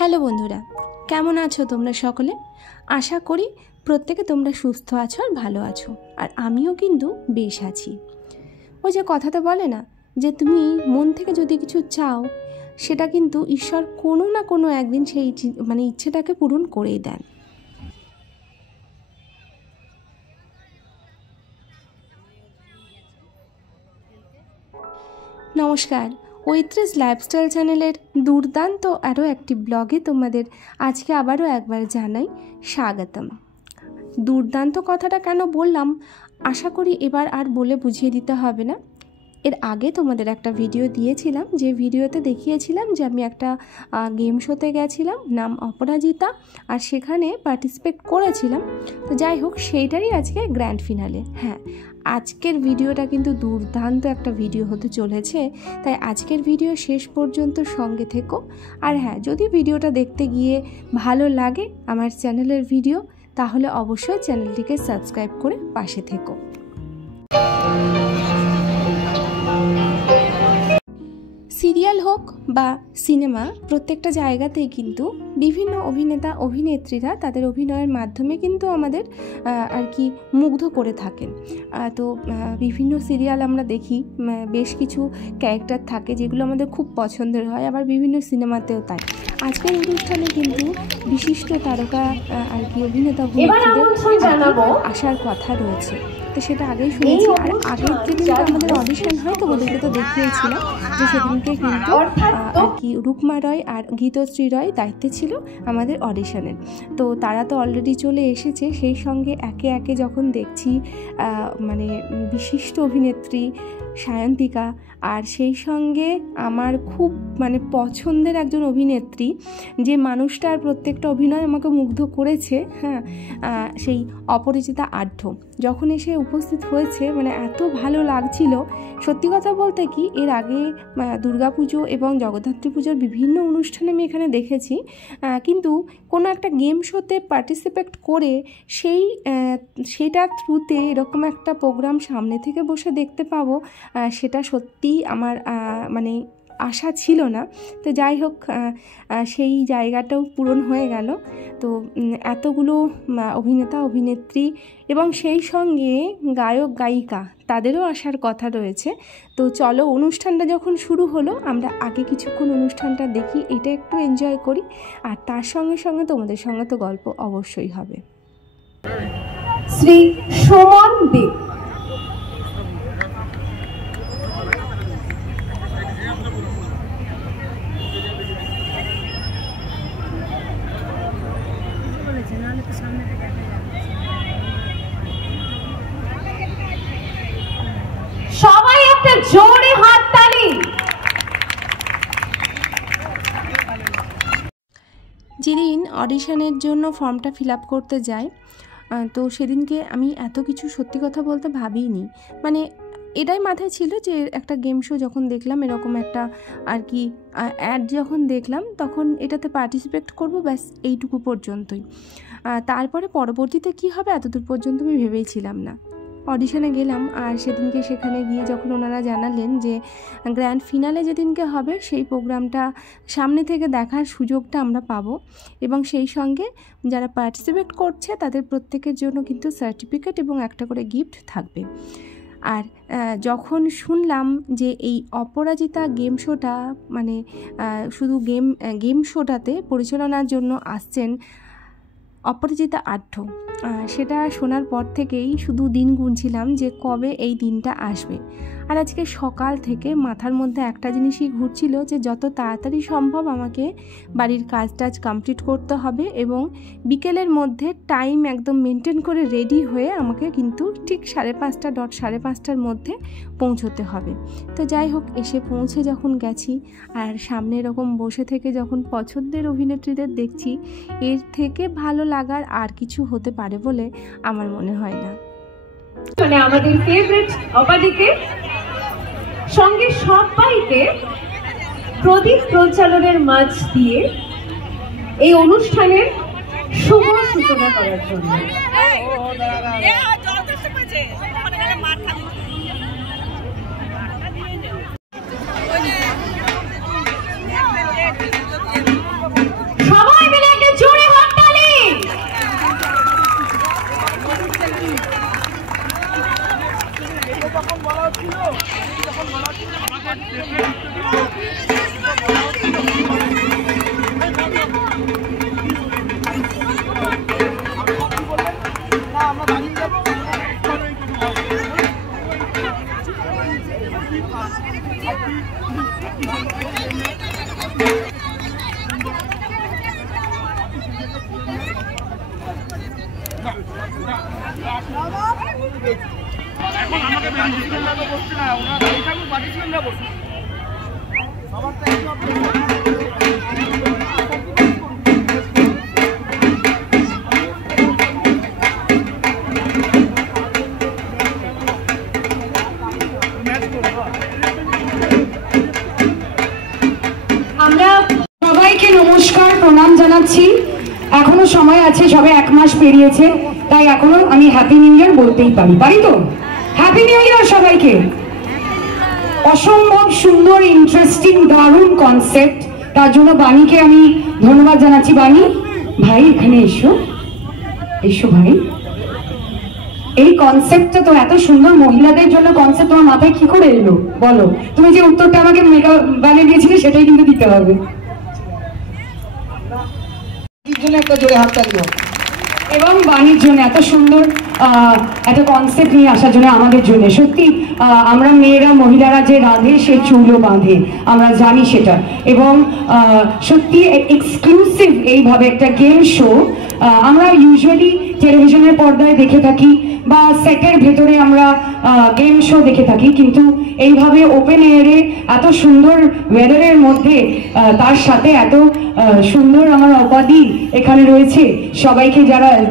Hello বন্ধুরা, কেমন আছো তোমরা সকলে? আশা করি প্রত্যেকে তোমরা সুস্থ আছো আর ভালো আছো। আর আমিও কিন্তু বেশ আছি। ওই যে কথাতে বলে না যে তুমি মন থেকে যদি কিছু চাও, সেটা কিন্তু ঈশ্বর কোনো না কোনো একদিন সেই ইচ্ছেটাকে পূরণ করেই দেন। নমস্কার, ঐত্রেস লাইফস্টাইল চ্যানেলের দুর্দান্ত আরও একটি ব্লগে তোমাদের আজকে আবারও একবার জানাই স্বাগতম। দুর্দান্ত কথাটা কেন বললাম আশা করি এবার আর বলে বুঝিয়ে দিতে হবে না। এর আগে তোমাদের একটা ভিডিও দিয়েছিলাম, যে ভিডিওতে দেখিয়েছিলাম যে আমি একটা গেম শোতে গেছিলাম, নাম অপরাজিতা, আর সেখানে পার্টিসিপেট করেছিলাম। তো যাই হোক, সেইটারই আজকে গ্র্যান্ড ফিনালে। হ্যাঁ, আজকের ভিডিওটা কিন্তু দুর্দান্ত একটা ভিডিও হতে চলেছে, তাই আজকের ভিডিও শেষ পর্যন্ত সঙ্গে থেকো। আর হ্যাঁ, যদি ভিডিওটা দেখতে গিয়ে ভালো লাগে আমার চ্যানেলের ভিডিও, তাহলে অবশ্যই চ্যানেলটিকে সাবস্ক্রাইব করে পাশে থেকো। সিরিয়াল হোক বা সিনেমা, প্রত্যেকটা জায়গাতেই কিন্তু বিভিন্ন অভিনেতা অভিনেত্রীরা তাদের অভিনয়ের মাধ্যমে কিন্তু আমাদের মুগ্ধ করে থাকেন। তো বিভিন্ন সিরিয়াল আমরা দেখি, বেশ কিছু ক্যারেক্টার থাকে যেগুলো আমাদের খুব পছন্দের হয়, আবার বিভিন্ন সিনেমাতেও তাই। আজকের অনুষ্ঠানে কিন্তু বিশিষ্ট তারকা অভিনেতা অভিনেত্রীদের আসার কথা রয়েছে। তো সেটা আগেই শুনেছি। আর আগের যেদিনকে আমাদের অডিশন হয় তো ওদেরকে তো দেখিয়েছিলাম যে সেদিনকে কিন্তু রুকমা রয় আর গীতশ্রী রয় দায়িত্বে ছিল আমাদের অডিশনের। তো তারা তো অলরেডি চলে এসেছে। সেই সঙ্গে একে একে যখন দেখছি বিশিষ্ট অভিনেত্রী সায়ন্তিকা, আর সেই সঙ্গে আমার খুব পছন্দের একজন অভিনেত্রী, যে মানুষটার প্রত্যেকটা অভিনয় আমাকে মুগ্ধ করেছে, হ্যাঁ, সেই অপরাজিতা আঢ্য যখন এসে উপস্থিত হয়েছে, এত ভালো লাগছিল। সত্যি কথা বলতে কি, এর আগে দুর্গাপুজো এবং জগদ্ধাত্রী পুজোর বিভিন্ন অনুষ্ঠানে আমি এখানে দেখেছি, কিন্তু কোনো একটা গেম শোতে পার্টিসিপেট করে সেটার থ্রুতে এরকম একটা প্রোগ্রাম সামনে থেকে বসে দেখতে পাবো, সেটা সত্যিই আমার আশা ছিল না। তো যাই হোক, সেই জায়গাটাও পূরণ হয়ে গেল। তো এতগুলো অভিনেতা অভিনেত্রী এবং সেই সঙ্গে গায়ক গায়িকা, তাদেরও আসার কথা রয়েছে। তো চলো, অনুষ্ঠানটা যখন শুরু হলো, আমরা আগে কিছুক্ষণ অনুষ্ঠানটা দেখি, এটা একটু এনজয় করি, আর তার সঙ্গে সঙ্গে তোমাদের সঙ্গে তো গল্প অবশ্যই হবে। শ্রী সুমন দেব, সবাই একটা জোরে হাততালি। যেদিন অডিশনের জন্য ফর্মটা ফিল আপ করতে যাই, তো সেদিনকে আমি এত কিছু সত্যি কথা বলতে ভাবিনি। এটাই মাথায় ছিল যে একটা গেম শো যখন দেখলাম, এরকম একটা অ্যাড যখন দেখলাম, তখন এটাতে পার্টিসিপেট করব, ব্যাস এইটুকু পর্যন্তই। তারপরে পরবর্তীতে কি হবে এতদূর পর্যন্ত আমি ভেবেইছিলাম না। অডিশনে গেলাম, আর সেদিনকে সেখানে গিয়ে যখন ওনারা জানালেন যে গ্র্যান্ড ফিনালে যেদিনকে হবে সেই প্রোগ্রামটা সামনে থেকে দেখার সুযোগটা আমরা পাবো, এবং সেই সঙ্গে যারা পার্টিসিপেট করছে তাদের প্রত্যেকের জন্য কিন্তু সার্টিফিকেট এবং একটা করে গিফট থাকবে। আর যখন শুনলাম যে এই অপরাজিতা গেম শোটা শুধু গেম শোটাতে পরিচালনার জন্য আসছেন অপরাজিতা আঢ্য, সেটা শোনার পর থেকেই শুধু দিন গুনছিলাম যে কবে এই দিনটা আসবে। আর আজকে সকাল থেকে মাথার মধ্যে একটা জিনিসই ঘুরছিল যে যত তাড়াতাড়ি সম্ভব আমাকে বাড়ির কাজ টাজ কমপ্লিট করতে হবে, এবং বিকেলের মধ্যে টাইম একদম মেনটেন করে রেডি হয়ে আমাকে কিন্তু ঠিক 5:30 মধ্যে পৌঁছতে হবে। তো যাই হোক, এসে পৌঁছে যখন গেছি, আর সামনে এরকম বসে থেকে যখন পছন্দের অভিনেত্রীদের দেখছি, এর থেকে ভালো লাগার আর কিছু হতে পারে বলে আমার মনে হয় না। আমাদের ফেভারিট অপাদিকে সঙ্গে সবাইকে প্রদীপ প্রজ্বালনের মাঝ দিয়ে এই অনুষ্ঠানের শুভ সূচনা করার জন্য আমরা সবাইকে নমস্কার প্রণাম জানাচ্ছি। এখনো সময় আছে, সবে 1 মাস পেরিয়েছে, তাই এখনো আমি হ্যাপি নিউ ইয়ার বলতেই পারি তো? হ্যাপি নিউ ইয়ার সবাইকে। অসম্ভব সুন্দর, ইন্টারেস্টিং, দারুণ কনসেপ্ট, তার জন্য বাণীকে আমি ধন্যবাদ জানাচ্ছি। বাণী ভাই এখানে এসো, এসো ভাই। এই কনসেপ্টটা তো এত সুন্দর, মহিলাদের জন্য কনসেপ্ট তোমার মাথায় কি করে এলো বলো? তুমি যে উত্তরটা আমাকে মেকআপ বানিয়ে দিয়েছিলে সেটাই কিন্তু দিতে হবে। একটা জোরে হাততালি দাও। এবং বাণীর জন্য এত সুন্দর একটা কনসেপ্ট নিয়ে আসার জন্য, আমাদের জন্য সত্যি আমরা মেয়েরা, মহিলারা যে রাঁধে সে চুলও বাঁধে, আমরা জানি সেটা। এবং সত্যি এক্সক্লুসিভ এইভাবে একটা গেম শো আমরা ইউজুয়ালি টেলিভিশনের পর্দায় দেখে থাকি বা সেটের ভেতরে আমরা গেম শো দেখে থাকি, কিন্তু এইভাবে ওপেন এয়ারে এত সুন্দর ওয়েদারের মধ্যে তার সাথে এত সুন্দর আমার অপাদি এখানে রয়েছে। সবাইকে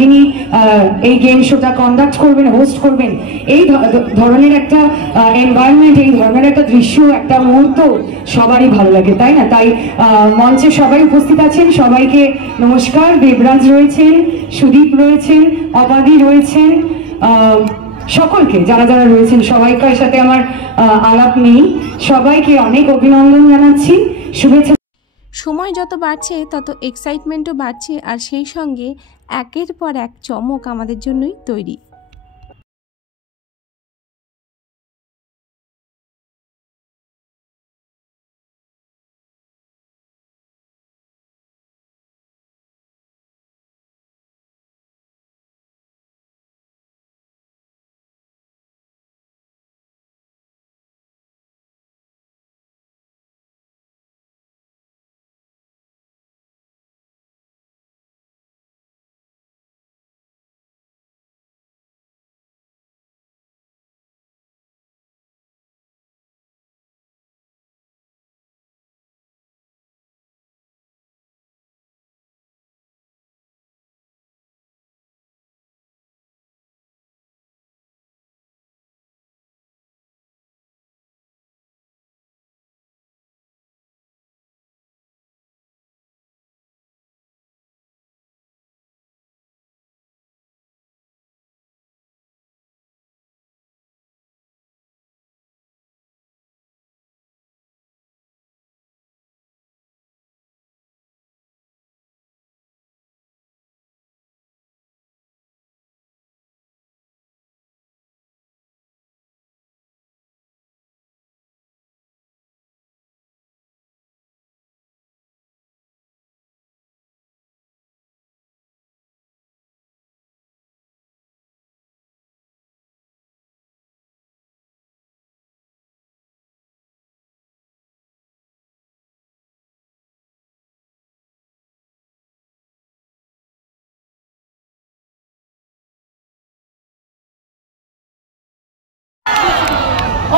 যিনি এই গেম শোটা কন্ডাক্ট করবেন, হোস্ট করবেন, এই ধরনের একটা এনভায়রনমেন্ট, এই ধরনের একটা দৃশ্য, একটা মুহূর্ত সবারই ভালো লাগে, তাই না? তাই মঞ্চে সবাই উপস্থিত আছেন, সবাইকে নমস্কার। দেবরাজ রয়েছেন, সুদীপ রয়েছেন, অবাদি রয়েছেন, সকলকে যারা যারা রয়েছেন সবাইকার সাথে আমার আলাপ নেই, সবাইকে অনেক অভিনন্দন জানাচ্ছি, শুভেচ্ছা। সময় যত বাড়ছে তত এক্সাইটমেন্টও বাড়ছে, আর সেই সঙ্গে একের পর এক চমক আমাদের জন্যই তৈরি।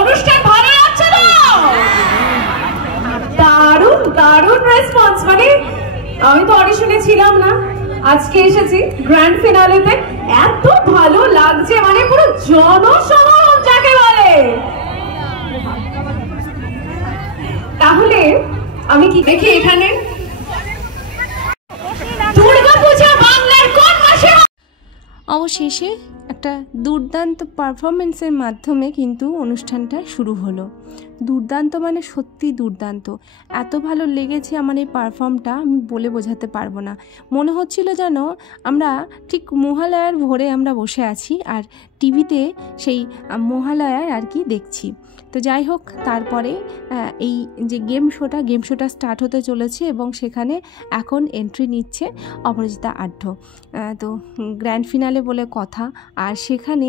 অনুষ্ঠান ভালো লাগছে না? দারুণ দারুণ রেসপন্স। মানে আমি তো অডিশনে ছিলাম না, আজকে এসেছি গ্র্যান্ড ফিনালেতে, এত ভালো লাগছে, মানে পুরো জনসমাগম যাকে বলে। তাহলে আমি কি দেখি এখানে দুর্গাপূজা বাংলার কোন মাসে? অবশেষে একটা দুর্দান্ত পারফরমেন্সের মাধ্যমে কিন্তু অনুষ্ঠানটা শুরু হলো। দুর্দান্ত মানে সত্যি দুর্দান্ত, এত ভালো লেগেছে আমার এই পারফর্মটা, আমি বলে বোঝাতে পারবো না। মনে হচ্ছিল যেন আমরা ঠিক মহালয়ার ভোরে আমরা বসে আছি আর টিভিতে সেই মহালয়ার আর কি দেখছি। তো যাই হোক, তারপরে এই যে গেম শোটা স্টার্ট হতে চলেছে এবং সেখানে এখন এন্ট্রি নিচ্ছে অপরাজিতা আঢ্য। তো গ্র্যান্ড ফিনালে বলে কথা, আর সেখানে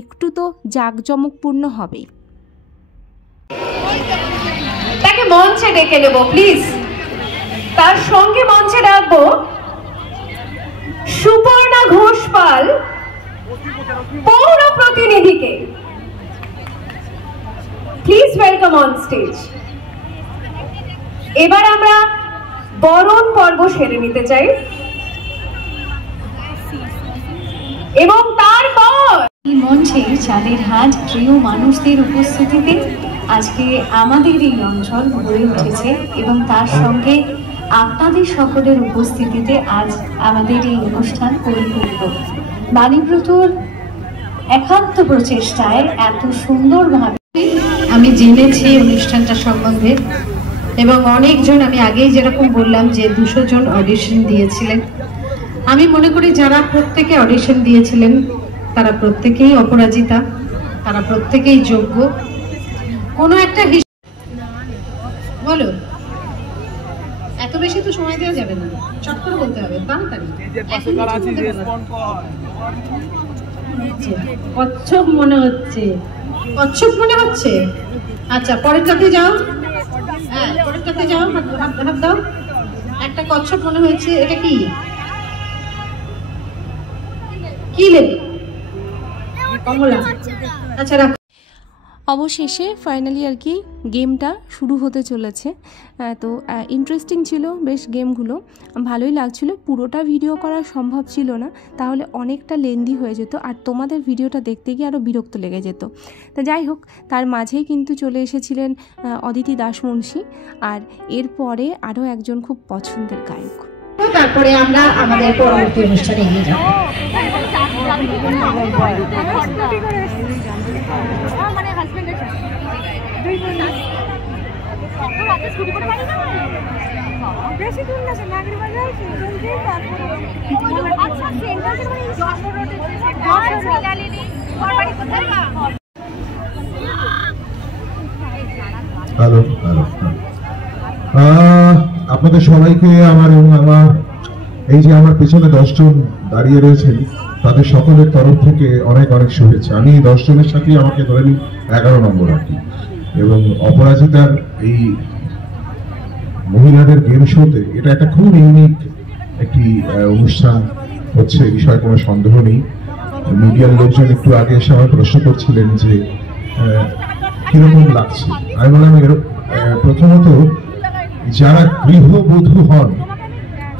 একটু তো জাঁকজমকপূর্ণ হবেই। তাকে মঞ্চে ডেকে নেব প্লিজ। তার সঙ্গে মঞ্চে ডাকবো সুপর্ণা ঘোষ পাল, পৌর প্রতিনিধিকে। Please welcome on stage. এবার আমরা বরণ পর্ব সেরে নিতে চাই এবং তারপর এই মঞ্চে চাঁদের হাট প্রিয় মানুষদের উপস্থিতিতে আজকে আমাদের এই অঞ্চল গড়ে উঠেছে এবং তার সঙ্গে আপনাদের সকলের উপস্থিতিতে আজ আমাদের এই অনুষ্ঠান পরিপূর্ণ। বাণীব্রতর একান্ত প্রচেষ্টায় এত সুন্দরভাবে আমি জেনেছি অনুষ্ঠানটা সম্বন্ধে এবং অনেকজন, আমি আগেই যেরকম বললাম যে 200 জন অডিশন দিয়েছিলেন। আমি মনে করি যারা প্রত্যেকে অডিশন দিয়েছিলেন তারা প্রত্যেকেই অপরাজিতা, তারা প্রত্যেকেই যোগ্য। কোনো একটা বলো, এত বেশি তো সময় দেওয়া যাবে না, চট করে বলতে হবে, তাড়াতাড়ি। কচ্ছপ মনে হচ্ছে, কচ্ছপ মনে হচ্ছে। আচ্ছা, পরেরটাতে যাও। হ্যাঁ, পরেরটাতে যাও, হাত দাও। একটা কচ্ছপ মনে হয়েছে, এটা কি কি লেবু? কমলা। আচ্ছা, রাখ। অবশেষে ফাইনালি আর কি গেমটা শুরু হতে চলেছে। তো ইন্টারেস্টিং ছিল বেশ গেমগুলো, ভালোই লাগছিল। পুরোটা ভিডিও করা সম্ভব ছিল না, তাহলে অনেকটা লেন্দি হয়ে যেত আর তোমাদের ভিডিওটা দেখতে গিয়ে আরও বিরক্ত লেগে যেত। তা যাই হোক, তার মাঝেই কিন্তু চলে এসেছিলেন অদিতি দাসমুন্সী, আর এরপরে আরও একজন খুব পছন্দের গায়ক। তারপরে আমরা আমাদের পরবর্তী অনুষ্ঠানে এগিয়ে যাব। হ্যালো, আপনাদের সবাইকে আমার এবং আমার এই যে আমার পেছনে 10 জন দাঁড়িয়ে রয়েছেন তাদের সকলের তরফ থেকে অনেক অনেক শুভেচ্ছা। আমি 10 জনের সাথে আমাকে ধরে নিন 11 নম্বর আর কি। এবং অপরাজিতার এই মহিলাদের গেম শোতে এটা একটা খুব ইউনিক একটি অনুষ্ঠান হচ্ছে, এই বিষয়ে কোনো সন্দেহ নেই। মিডিয়ার লোকজন একটু আগে এসে আমার প্রশ্ন করছিলেন যে কিরকম লাগছে। আমি বললাম প্রথমত যারা গৃহবধূ হন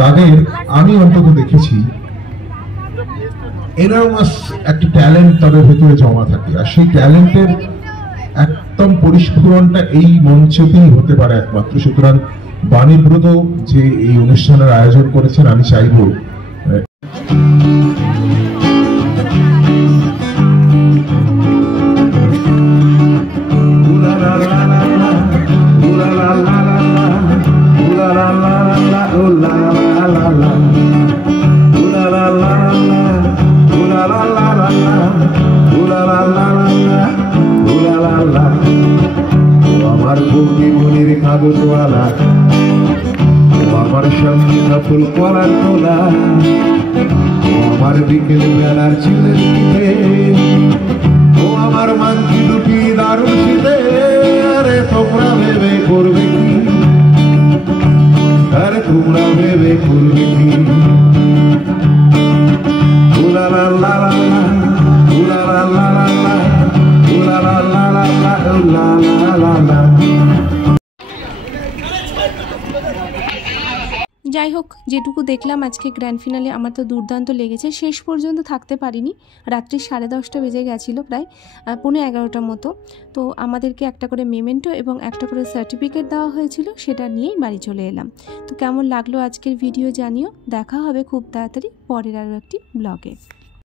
তাদের আমি অন্তত দেখেছি এনার্মাস একটা ট্যালেন্ট তাদের ভেতরে জমা থাকে, আর সেই ট্যালেন্টের একদম পরিস্ফুরণটা এই মঞ্চেতেই হতে পারে একমাত্র। সুতরাং বাণীব্রত যে এই অনুষ্ঠানের আয়োজন করেছেন, আমি চাইব আমার বৌদি মনির কাগজওয়ালা, ও আমার সঙ্গীতা ফুল করার তোলা, ও আমার বিকেল বেলার চিলের পিঠে, ও আমার মাংকি দুটি দারুণ শীতে। আরে তোমরা ভেবে করবে কি, আরে তোমরা ভেবে করবে কি? উলা লা লা লা লা, উলা লা লা লা লা, উলা লা লা লা লা, উলা লা লা লা। যাই হোক, যেটুকু দেখলাম আজকে গ্র্যান্ড ফিনালে আমার তো দুর্দান্ত লেগেছে। শেষ পর্যন্ত থাকতে পারিনি, রাত্রি 10:30 বেজে গেছিলো, প্রায় 11:30 মতো। তো আমাদেরকে একটা করে মেমেন্টো এবং একটা করে সার্টিফিকেট দেওয়া হয়েছিল, সেটা নিয়েই বাড়ি চলে এলাম। তো কেমন লাগলো আজকের ভিডিও জানিও। দেখা হবে খুব তাড়াতাড়ি পরের আরও একটি ব্লগে।